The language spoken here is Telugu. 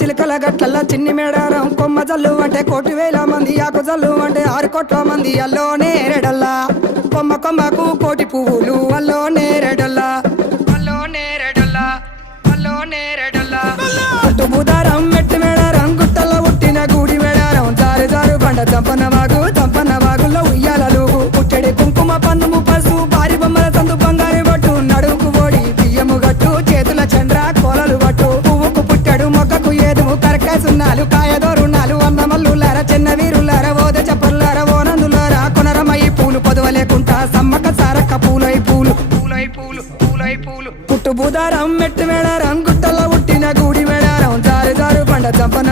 చిలకల గట్ల చిన్ని మేడారం కొమ్మ జల్లు అంటే 1,000 మంది ఆకు జల్లు అంటే 6 కోట్ల మంది అల్లో నేరెడల్లా కొమ్మ కొమ్మకు 1,000 పువ్వులు అల్లో నేరెడల్లా అల్లో నేరెడల్లా అల్లో నేరెడల్లా అటు బుధారం మెట్టి మేడారం గుట్టలో పుట్టిన గూడి మేడారం జారు జారు బండ చంపన వాగులో ఉయ్యాలలు పుట్టడి కుంకుమ పన్నుము పసు భారీ బొమ్మల సందు బంగారు పట్టు నడుకు ఓడి బియ్యము గట్టు చేతుల చంద్ర కోలలు పట్టు పువ్వుకు పుట్టడు మొక్కకు ఏదుము కరకాసున్నాలు కాయదోరున్నాలు అన్నమల్లులార చిన్న వీరులార ఓద చెప్పల్లార ఓనందులార కొనరమయ్యి పూలు పొదవ లేకుంటా సమ్మక సారక్క పూలై పూలు పుట్టు బుధారం మెట్టి మేడారం గుట్టలో పుట్టిన గూడి మేడారం జారు జారు బండ చంపన